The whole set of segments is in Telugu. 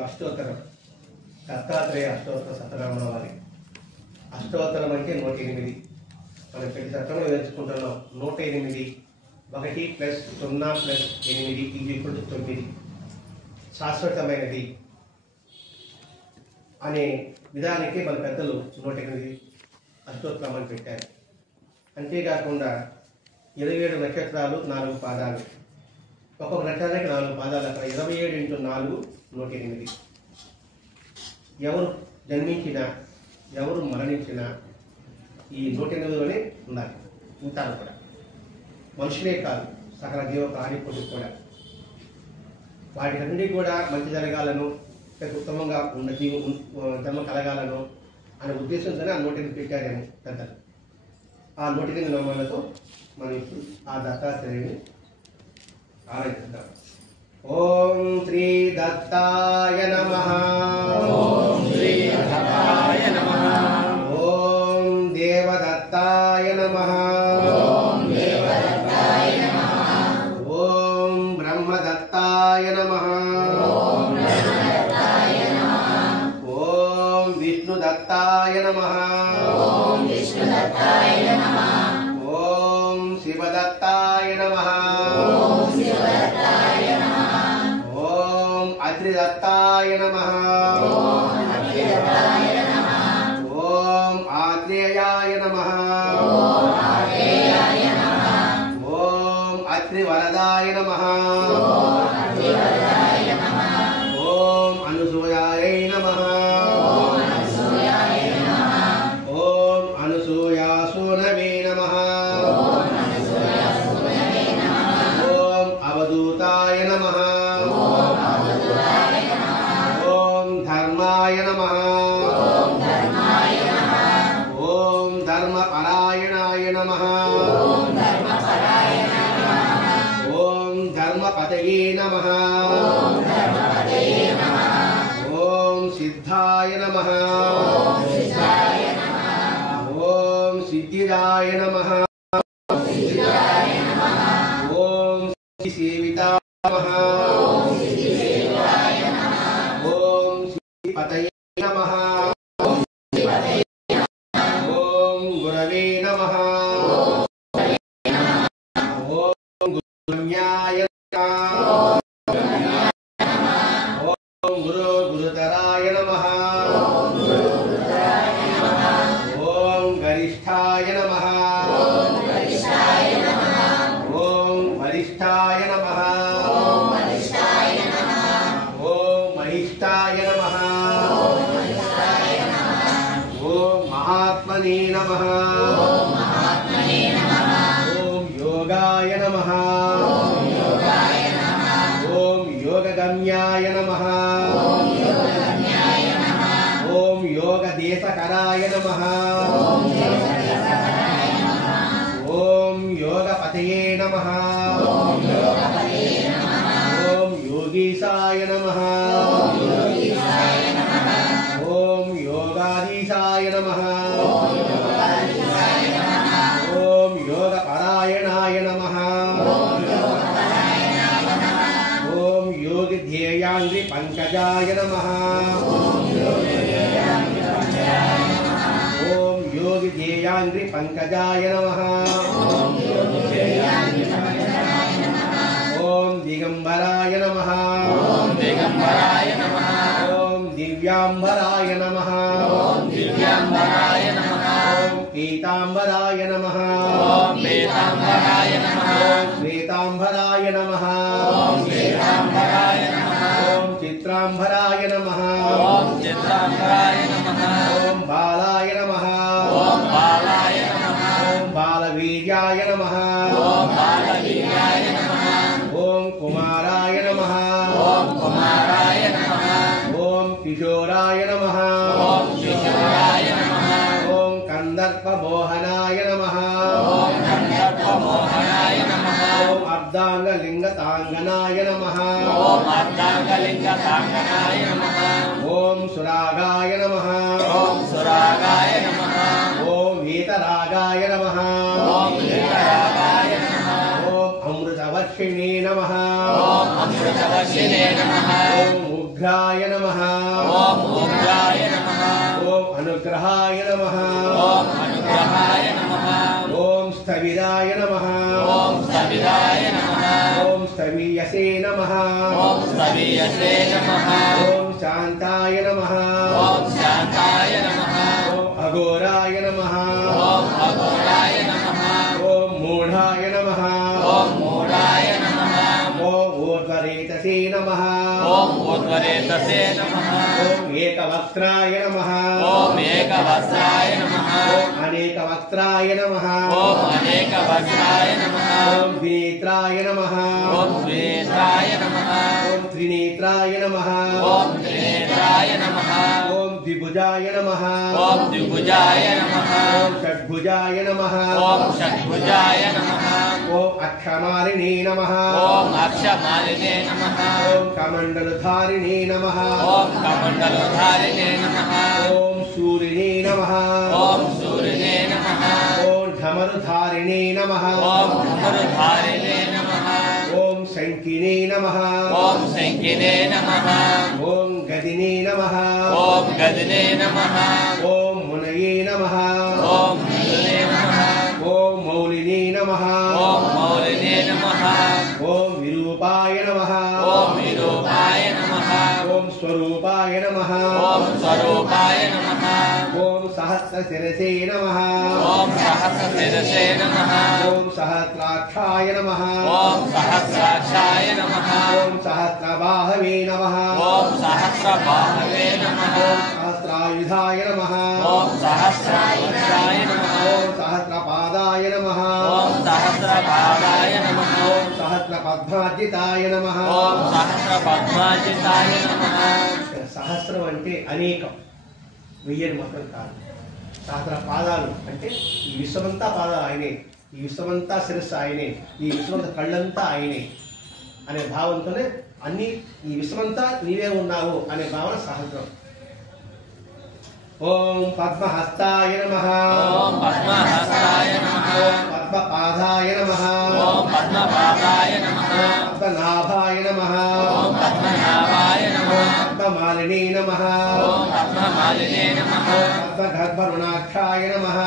అష్టోత్తరం దత్తాత్రేయ అష్టోత్తర సతనామల వారి అష్టోత్తరం అంటే 108. మనం ప్రతి సత్రంలో నేర్చుకుంటున్నాం 108. 1 + 0 + 8 = 9 శాశ్వతమైనది అనే విధానికి మన పెద్దలు 108 అష్టోత్తరం అని పెట్టారు. అంతేకాకుండా 27 నక్షత్రాలు 4 పాదాలు, ఒక్కొక్క నక్షత్రానికి 4 పాదాలు, అక్కడ 27 × 4 108. ఎవరు జన్మించినా ఎవరు మరణించినా ఈ 108లోనే ఉండాలి, ఉంటారు కూడా. మనుషులే కాదు, సకల జీవ ప్రాణికులు కూడా వాటికన్నీ కూడా మంచి జరగాలను, ఉత్తమంగా ఉన్న జన్మ కలగాలను అనే ఉద్దేశంతోనే ఆ 108 పెట్టారేమో పెద్దలు. ఆ 108 నామాలతో మనం ఇప్పుడు ఆ దత్తాత్రేయుని ఆరాధిద్దాం. ఓం శ్రీ దత్తాయ నమః. ఓం శ్రీ దత్తాయ నమః. ఓం దేవదత్తాయ నమః. ఓం దేవదత్తాయ నమః. ఓం బ్రహ్మదత్తాయ నమః. ఓం బ్రహ్మదత్తాయ నమః. ఓం విష్ణుదత్తాయ నమః. ఓం విష్ణుదత్తాయ నమః. ఓం శివదత్తాయ నమః. ఓం శివదత్తాయ నమః. ఓం అత్రిదత్తాయ నమః. ఓం అత్రిదత్తాయ నమః. ఓం ఆత్రేయాయ నమః. ఓం ఆత్రేయాయ నమః. ఓం అత్రివరదాయ నమః. ఓం అత్రివరదాయ నమః. ఓం అనసూయాయ నమః. ఓం అనసూయాయ నమః. ఓం అనసూయాసూనవే నమః. ఓం అనసూయాసూనవే నమః. ఓం అవధూతాయ నమః. ఓం అవధూతాయ నమః. ఓం ధర్మాయ నమః. ఓం ధర్మాయ నమః. ఓం ధర్మపరాయణాయ నమః. ఓం ధర్మపరాయణాయ నమః. ఓం ధర్మపతయే నమః. ఓం ధర్మపతయే నమః. ఓం సిద్ధాయ నమః. ఓం సిద్ధాయ నమః. ఓం సిద్ధిదాయ నమః. సిద్ధాయ నమః. ఓం సిద్ధిసేవితాయ నమః. ఓం సిద్ధిసేవాయ నమః. ఓం సిద్ధిపతయే నమః. సిద్ధిపతయే ఓం గురవే నమః. ఓం గురుగమ్యాయ నమః. ఓం గురుతరాయ నమః. ఓం గురుతరాయ నమః. ఓం గరిష్ఠాయ నమః. ఓం గరిష్ఠాయ నమః. ఓం వరిష్ఠాయ నమః. ఓం వరిష్ఠాయ నమః. ఓం మహిష్ఠాయ నమః. ఓం మహిష్ఠాయ నమః. ఓం మహాత్మనే నమః. ఓం మహాత్మనే నమః. ఓం యోగాయ నమః. ఓం యోగాయ నమః. ఓం యోగగమ్యాయ నమః. ఓం యోగగమ్యాయ నమః. ఓం యోగదేశకరాయ నమః. ఓం యోగదేశకరాయ నమః. ఓం యోగపతయే నమః. ఓం యోగపతయే నమః. ఓం యోగీశాయ నమః. ఓం యోగీశాయ నమః. ఓం యోగాధీశాయ నమః. ఓం యోగాధీశాయ నమః. ఓం యోగపరాయణాయ నమః. ఓం యోగపరాయణాయ నమః. ఓం యోగిధ్యేయాంగ్రి పంకజాయ నమః. ఓం యోగేయాంగ్రిపంకజాయ నమః. ఓం యోగిధ్యేయాంగ్రి పంకజాయ నమః. ఓం యోగేయాంగ్రిపంకజాయ నమః. ఓం దిగంబరాయ నమః. ఓం దిగంబరాయ నమః. ఓం దివ్యాంబరాయ నమః. ఓం దివ్యాంబరాయ నమః. ఓం పీతాంబరాయ నమః. ఓం పీతాంబరాయ నమః. ఓం శ్వేతాంబరాయ నమః. ఓం శ్వేతాంబరాయ నమః. ఓం చిత్రాంబరాయ నమః. ఓం చిత్తాంబరాయ నమః. ఓం బాలాయ నమః. ఓం బాలాయ నమః. ఓం బాలవీర్యాయ నమః. ఓం బాలవీర్యాయ నమః. ఓం కుమారాయ నమః. ఓం కుమారాయ నమః. ఓం కిశోరాయ నమః. ఓం కిశోరాయ నమః. ఓం కందర్పమోహనాయ నమః. ఓం కందర్పమోహనాయ నమః. ఓం అర్ధాంగలింగతాంగనాయ నమః. ఓం అర్ధాంగలింగతాంగనాయ నమః. ఓం సురాగాయ నమః. ఓం సురాగాయ నమః. ఓం వీతరాగాయ నమః. ఓం వీతరాగాయ నమః. ఓం అమృతవర్షిణే నమః. ఓం అమృతవర్షిణే నమః. ఓం ఉగ్రాయ నమః ఓం ఉగ్రాయ నమః ఓం అనుగ్రహాయ నమః ఓం అనుగ్రహాయ నమః ఓం స్థవిరాయ నమః ఓం స్థవిరాయ నమః ఓం స్థవీయసే నమః ఓం స్థవీయసే నమః ఓం శాంతాయ నమః ఓం శాంతాయ నమః ఓం అఘోరాయ నమః ఓం అఘోరాయ నమః ఓం మూఢాయ నమః ఓం మూఢాయ నమః ఓం ఊర్ధ్వరేతసే నమః ఓం ఊర్ధ్వరేతసే నమః ఓం ఏకవక్త్రాయ నమః ఓం ఏకవస్త్రాయ నమః ఓం అనేకవక్త్రాయ నమః ఓం అనేకవస్త్రాయ నమః ఓం ద్వినేత్రాయ నమః ఓం ద్వేత్రాయ నమః ఓం త్రినేత్రాయ నమః ఓం త్రినేత్రాయ నమః ఓం ద్విభుజాయ నమః ఓం ద్విభుజాయ నమః ఓం షడ్భుజాయ నమః ఓం షడ్భుజాయ నమః ఓం అక్షమాలినే నమః ఓం అక్షమాలినే నమః ఓం కమండలధారిణే నమః ఓం కమండలధారిణే నమః ఓం సూర్యనే నమః ఓం సూర్యనే నమః ఓం ఢమరుధారిణే నమః ఓం ధనుర్ధారిణే నమః ఓం శంకినే నమః ఓం శంకినే నమః ఓం గదినే నమః ఓం గదినే నమః ఓం మునయే నమః ఓం మునే నమః ఓం మౌలినే నమః ఓం మౌలినే నమః ఓం విరూపాయ నమః ఓం విరూపాయ నమః ఓం స్వరూపాయ నమః ఓం స్వరూపాయ నమః ఓం సహస్రశిరసే నమః ఓం సహస్రశిరసే నమః ఓం సహస్రాక్షాయ నమః ఓం సహస్రాక్షాయ నమః ఓం సహస్రబాహవే నమః ఓం సహస్రబాహవే నమః సహస్రాయుధాయ నమః ఓం సహస్రాయుధాయ నమః ఓం సహస్రపాదాయ నమః ఓం సహస్రపాదాయ నమః ఓం సహస్రపద్మార్జితాయ నమః ఓం సహస్రపద్మార్జితాయ నమః సహస్రం అంటే అనేకం, వెయ్యని మొత్తం కాదు. సహస్ర పాదాలు అంటే ఈ విశ్వమంతా పాదాలు ఆయనే, ఈ విశ్వమంతా శిరస్సు ఆయనే, ఈ విశ్వమంతా కళ్ళంతా ఆయనే అనే భావంతోనే అన్ని ఈ విశ్వమంతా నీవే ఉన్నావు అనే భావన సహస్రం. ఓం పద్మహస్తాయ నమః ఓం పద్మహస్తాయ నమః ఓం పద్మపాదాయ నమః ఓం పద్మపాదాయ నమః పద్మనాభాయ నమః ఓం పద్మనాభాయ నమః పద్మమాలినే నమః ఓం పద్మమాలినే నమః పద్మగర్భరుణాక్షాయ నమః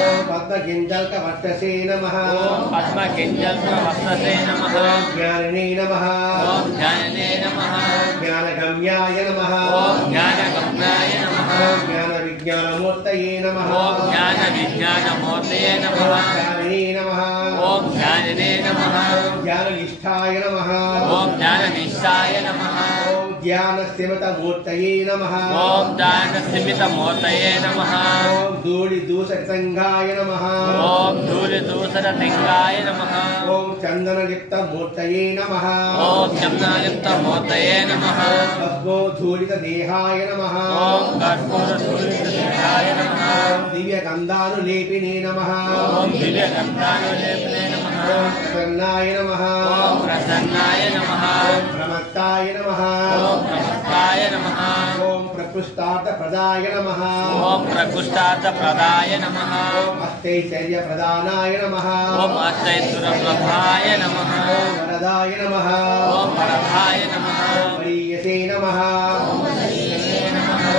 ఓం పద్మగింజల్కవర్చసే నమః ఓం పద్మకింజల్కవర్చసే నమః జ్ఞానినే నమః ఓం జ్ఞానినే నమః జ్ఞానగమ్యాయ నమః ఓం జ్ఞానగమ్యాయ నమః ఓం జ్ఞాన విజ్ఞానమూర్తయే నమః ఓం జ్ఞాన విజ్ఞానమూర్తయే నమః జ్ఞానినే నమః ఓం జ్ఞానినే నమః జ్ఞాననిష్టాయ నమః ఓం జ్ఞాననిష్టాయ నమః ఓం జ్ఞానస్థిమితమూర్తయే నమః ఓం జ్ఞానస్థిమితమూర్తయే నమః ఓం ధూళిదూషసంఘాయ నమః ఓం ధూళిదూసరలింగాయ నమః ఓం చందనలిప్తమూర్తయే నమః ఓం చందనలిప్తమూర్తయే నమః భస్మోద్ధూళితదేహాయ నమః ఓం కర్పూరధూళితదేహాయ నమః ఓం దివ్యగంధానులేపినే నమః ఓం దివ్యగంధానులేపనే నమః ఓం ప్రసన్నాయ నమః ఓం ప్రసన్నాయ నమః ఓం ప్రమత్తాయ నమః ఓం ప్రమత్తాయ నమః ఓం ప్రకృష్టార్థప్రదాయ నమః ఓం ప్రకృష్టార్థప్రదాయ నమః ఓం అష్టైశ్వర్యప్రదానాయ నమః ఓం అష్టైశ్వర్యప్రదాయ నమః ఓం వరదాయ నమః ఓం వరదాయ నమః ఓం వరీయసే నమః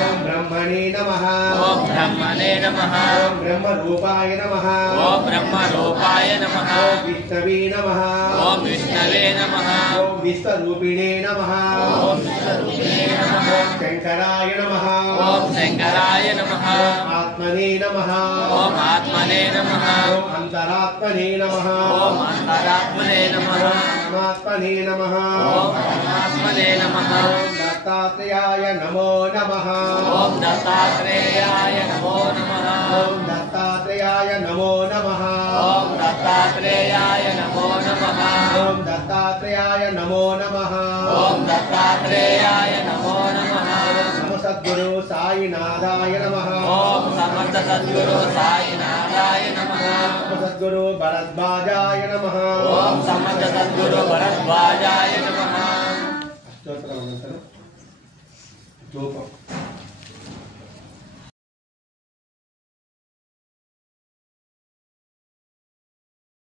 ఓం బ్రహ్మణే నమః ఓం బ్రహ్మణే నమః ఓం బ్రహ్మరూపాయ నమః ఓం బ్రహ్మరూపాయ నమః ఓం విష్ణవే నమః ఓం విష్ణవే నమః ఓం విశ్వరూపిణే నమః ఓం విశ్వరూపిణే నమః ఓం శంకరాయ నమః ఓం శంకరాయ నమః ఆత్మనే నమః ఓం ఆత్మనే నమః ఓం అంతరాత్మనే నమః ఓం అంతరాత్మనే నమః పరమాత్మనే నమః ఓం పరమాత్మనే నమః ఓం దత్తాత్రేయాయ నమో నమః ఓం దత్తాత్రేయాయ నమో నమః ఓం దత్తాత్రేయాయ నమో నమః ఓం దత్తాత్రేయాయ నమో నమః ఓం దత్తాత్రేయాయ నమో నమః ఓం దత్తాత్రేయాయ నమో నమః నమ సద్గురు సాయినాథాయ నమః ఓం సమర్థ సద్గురు సాయినాథాయ నమః నమ సద్గురు భరద్వాజాయ నమః ఓం సమర్థ సద్గురు భరద్వాజాయ నమః అష్టోత్తరం అనంతరం ధూపం